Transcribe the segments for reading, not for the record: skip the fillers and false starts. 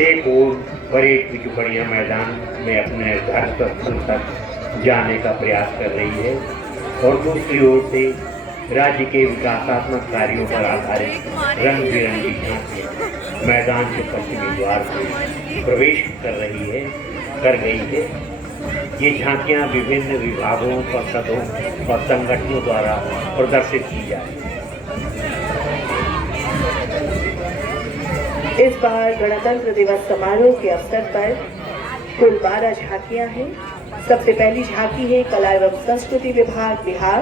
एक ओर परेड की टुकड़ियां मैदान में अपने निर्धारित स्थल तक जाने का प्रयास कर रही है और दूसरी ओर से राज्य के विकासात्मक कार्यों पर आधारित रंग बिरंगी झांकियां मैदान के पश्चिमी द्वार से प्रवेश कर गई है। ये झांकियां विभिन्न विभागों, परिषदों और संगठनों द्वारा प्रदर्शित की जाएगी। इस बार गणतंत्र दिवस समारोह के अवसर पर कुल 12 झांकियां हैं। सबसे पहली झांकी है कला एवं संस्कृति विभाग बिहार,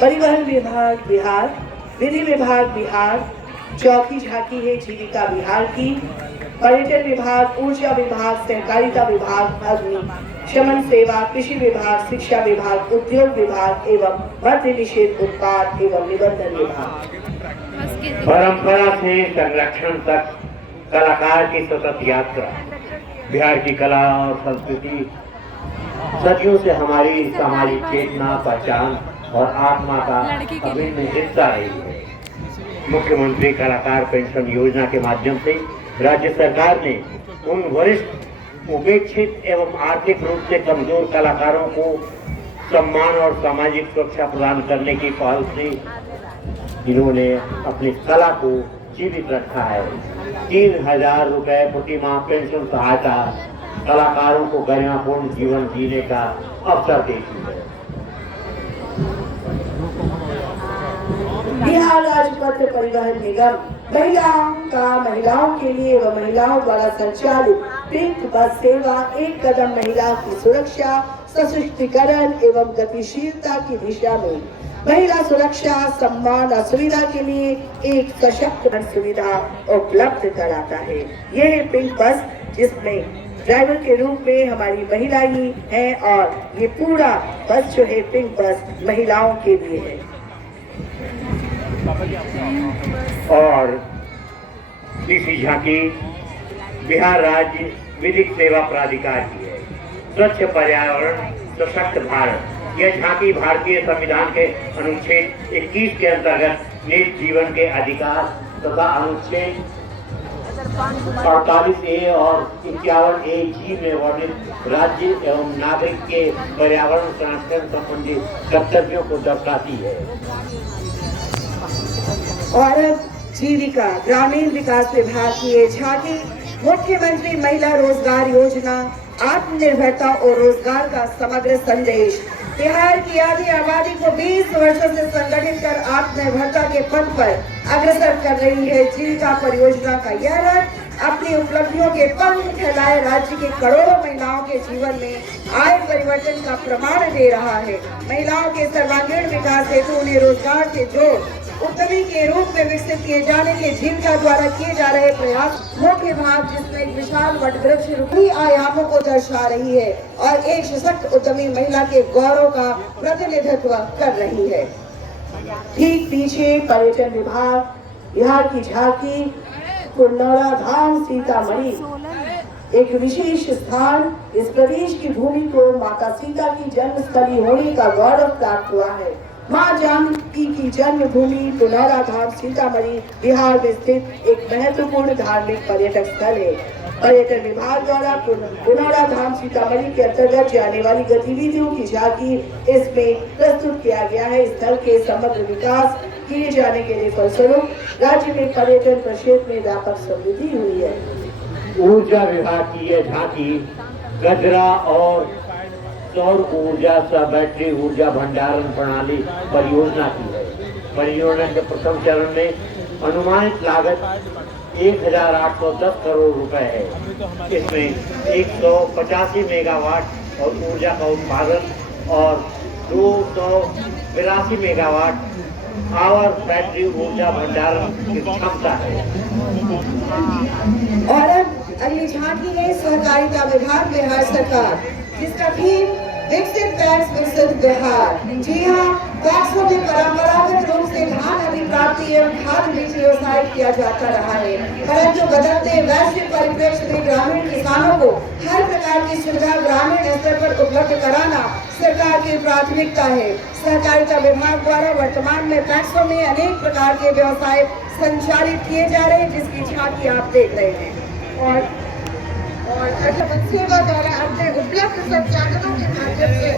परिवहन विभाग बिहार, विधि विभाग बिहार। चौथी झांकी है जीविका बिहार की, पर्यटन विभाग, ऊर्जा विभाग, सहकारिता विभाग, अग्नि शमन सेवा, कृषि विभाग, शिक्षा विभाग, उद्योग विभाग एवं मद्य निषेध उत्पाद एवं निबंधन विभाग। परंपरा से संरक्षण तक कलाकार की सतत यात्रा। बिहार की कला और संस्कृति सदियों से हमारी सामाजिक चेतना, पहचान और आत्मा का अभिन्न हिस्सा रही है। मुख्यमंत्री कलाकार पेंशन योजना के माध्यम से राज्य सरकार ने उन वरिष्ठ, उपेक्षित एवं आर्थिक रूप से कमजोर कलाकारों को सम्मान और सामाजिक सुरक्षा प्रदान करने की पहल से इन्होंने अपनी कला को जीवित रखा है। 3000 रुपए प्रतिमाह पेंशन सहायता कलाकारों को गरिमापूर्ण जीवन जीने का अवसर देती है। बिहार राज्य पथ परिवहन निगम महिलाओं के लिए व महिलाओं द्वारा संचालित पिंक बस सेवा एक कदम महिलाओं की सुरक्षा, सशक्तिकरण एवं गतिशीलता की दिशा में महिला सुरक्षा, सम्मान और सुविधा के लिए एक सशक्त सुविधा उपलब्ध कराता है। यह है पिंक बस, जिसमें ड्राइवर के रूप में हमारी महिला ही है और ये पूरा बस जो है पिंक बस महिलाओं के लिए है। और तीसरी झांकी बिहार राज्य विधिक सेवा प्राधिकार की है। स्वच्छ पर्यावरण, सशक्त भारत। यह झांकी भारतीय संविधान के अनुच्छेद 21 के अंतर्गत निज जीवन के अधिकार तथा अनुच्छेद 48A और 51A में वर्णित राज्य एवं नागरिक के पर्यावरण संरक्षण संबंधी कर्तव्यों को दर्शाती है। और जीविका ग्रामीण विकास विभाग की ये झांकी मुख्यमंत्री महिला रोजगार योजना, आत्मनिर्भरता और रोजगार का समग्र संदेश। बिहार की आधी आबादी को 20 वर्षों से संगठित कर आत्मनिर्भरता के पथ पर अग्रसर कर रही है। जीविका परियोजना का यह रथ अपनी उपलब्धियों के पंख फैलाए राज्य के करोड़ों महिलाओं के जीवन में आय परिवर्तन का प्रमाण दे रहा है। महिलाओं के सर्वांगीण विकास हेतु उन्हें रोजगार से जोड़ उद्यमी के रूप में विकसित किए जाने के जीविका द्वारा किए जा रहे प्रयास मुख्य भाग, जिसमें एक विशाल वटवृक्ष रूपी आयामों को दर्शा रही है और एक सशक्त उद्यमी महिला के गौरव का प्रतिनिधित्व कर रही है। ठीक पीछे पर्यटन विभाग बिहार की झांकी पुनौरा धाम सीतामढ़ी, एक विशेष स्थान। इस प्रदेश की भूमि को माता सीता की जन्मस्थली होने का गौरव प्राप्त हुआ है। मां जानकी की जन्मभूमि पुनौरा धाम सीतामढ़ी बिहार में स्थित एक महत्वपूर्ण धार्मिक पर्यटक स्थल है। पर्यटन विभाग द्वारा पुनौरा धाम सीतामढ़ी के अंतर्गत जाने वाली गतिविधियों की झांकी इसमें प्रस्तुत किया गया है। स्थल के समग्र विकास किए जाने के लिए फलस्वरूप राज्य में पर्यटन प्रक्षेत्र में व्यापक समृद्धि हुई है। ऊर्जा विभाग की यह झांकी गजरा और सौर ऊर्जा सह बैटरी ऊर्जा भंडारण प्रणाली परियोजना की है। परियोजना के प्रथम चरण में अनुमानित लागत 1810 करोड़ रुपए है। इसमें 185 मेगावाट और ऊर्जा का उत्पादन और 282 मेगावाट आवर बैटरी ऊर्जा भंडारण की क्षमता है। और अब अगली झांकी है सहकारिता विभाग बिहार सरकार, जिसका थीम विकसित बैंक विकसित बिहार। जी हाँ, पैक्सों में परंपरागत रूप से धान अधिप्राप्ति एवं खाद बीज व्यवसाय किया जाता रहा है, परंतु बदलते वैश्विक परिप्रेक्ष्य में ग्रामीण किसानों को हर प्रकार की सुविधा ग्रामीण स्तर पर उपलब्ध कराना सरकार की प्राथमिकता है। सहकारिता विभाग द्वारा वर्तमान में पैक्सों में अनेक प्रकार के व्यवसाय संचालित किए जा रहे हैं, जिसकी झांकी आप देख रहे हैं। और सेवा द्वारा अपने उपलब्ध संसाधनों के माध्यम से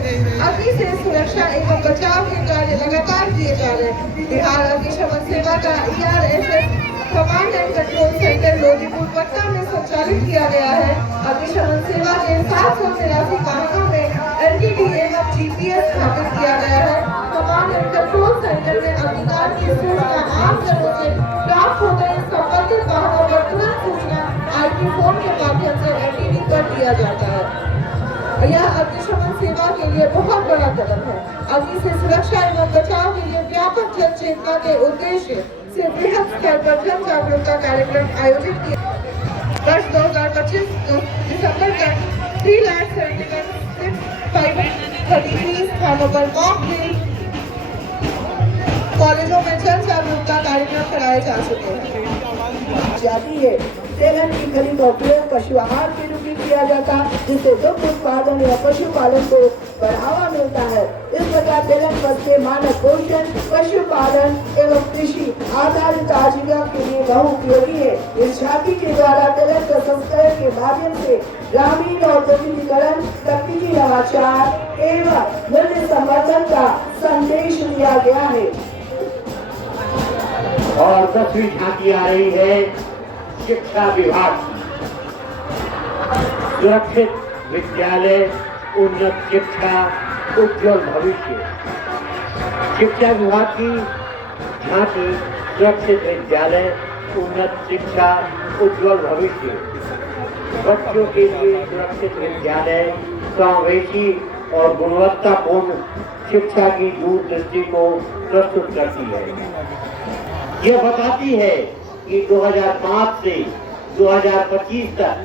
अग्नि से सुरक्षा एवं बचाव के कार्य लगातार किए जा रहे हैं। बिहार अग्निशमन सेवा का ERSS command and control centre Lodipur Patna में संचालित किया गया है। अग्निशमन सेवा के 783 वाहनों में LTD एवं GPS स्थापित किया गया है। कमांड एंड कंट्रोल सेंटर में अग्निकांड की सूचना आम जनों से प्राप्त होते ही संबंधित वाहनों पर तुरंत सूचना IP फोन के माध्यम से LTD कर दिया जाता है। यह अग्निशमन सेवा के लिए बहुत बड़ा कदम है। अग्नि से सुरक्षा एवं बचाव के लिए व्यापक जन चेतना के उद्देश्य से वृहद स्तर पर जन जागरूकता कार्यक्रम आयोजित किया। वर्ष 2025 दिसंबर तक 3,71,533 स्थानों पर मॉक ड्रिल कॉलेजों में जन जागरूकता कार्यक्रम कराए जा चुके हैं। जाती है तेलन की खली का उपयोग पशु आहार के रूप में किया जाता है, जिससे दुग्ध उत्पादन या पशुपालन को बढ़ावा मिलता है। इस प्रकार तेलन पशु के मानव पोषण, पशुपालन एवं कृषि आधारित आजीविका के लिए बहुत उपयोगी है। इस झांकी के द्वारा तेलन प्रसंस्करण के माध्यम से ग्रामीण औद्योगिकीकरण, तकनीकी नवाचार एवं मूल्य संवर्धन का संदेश दिया गया है। और 10वीं झांकी आ रही है शिक्षा विभाग, सुरक्षित विद्यालय, उन्नत शिक्षा, उज्जवल भविष्य। शिक्षा विभाग की झांकी सुरक्षित विद्यालय, उन्नत शिक्षा, उज्जवल भविष्य। बच्चों के लिए सुरक्षित विद्यालय समावेशी और गुणवत्तापूर्ण शिक्षा की दूरदृष्टि को प्रस्तुत करती है। यह बताती है कि 2005 से 2025 तक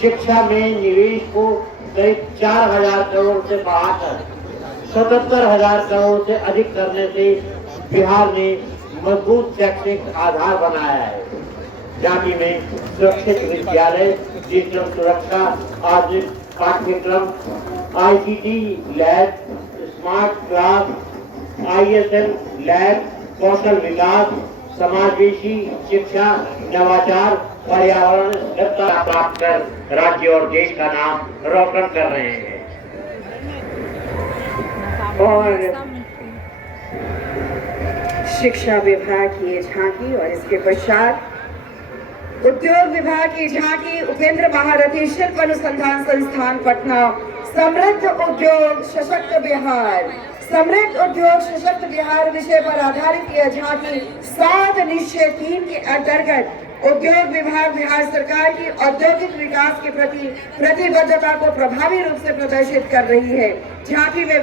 शिक्षा में निवेश को करीब 4,000 करोड़ से बढ़ाकर 77,000 करोड़ से अधिक करने से बिहार ने मजबूत शैक्षणिक आधार बनाया है। झांकी में सुरक्षित विद्यालय, डिजिटल सुरक्षा, आधुनिक पाठ्यक्रम, ICT lab, smart class, ISL lab, कौशल विकास, समावेशी शिक्षा, नवाचार, पर्यावरण दत्ता प्राप्त कर राज्य और देश का नाम रोशन कर रहे हैं। और शिक्षा विभाग की ये झांकी और इसके पश्चात उद्योग विभाग की झांकी उपेंद्र महारथी शिल्प अनुसंधान संस्थान पटना, समृद्ध उद्योग सशक्त बिहार। समृद्ध उद्योग सशक्त बिहार विषय पर आधारित यह झांकी 7 निश्चय 3 के अंतर्गत उद्योग विभाग बिहार सरकार की औद्योगिक विकास के प्रति प्रतिबद्धता को प्रभावी रूप से प्रदर्शित कर रही है। झांकी में